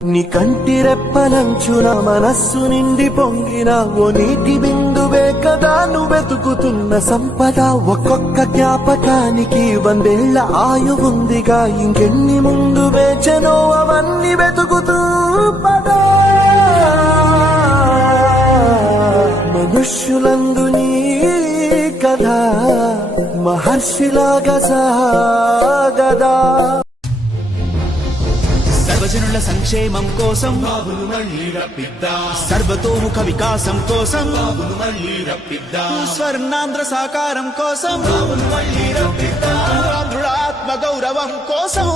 నీ కంటి రెప్పలంచున మనస్సు నిండి పొంగిన ఓ నీటి బిందువే కదా నువ్వు వెతుకుతున్న సంపద. ఒక్కొక్క జ్ఞాపకానికి 100 ఏళ్ల ఆయువుందిగా, ఇంకెన్ని ముందు వేచనో అవన్నీ వెతుకుతూ పదా. మనుష్యులందు నీ కథ మహర్షిలాగా సాగదా. సర్వజనుల సంక్షేమం కోసం సర్వతోముఖ వికాసం కోసం స్వర్ణాంధ్ర సాకారం కోసం ఆంధ్రుల ఆత్మ గౌరవం కోసం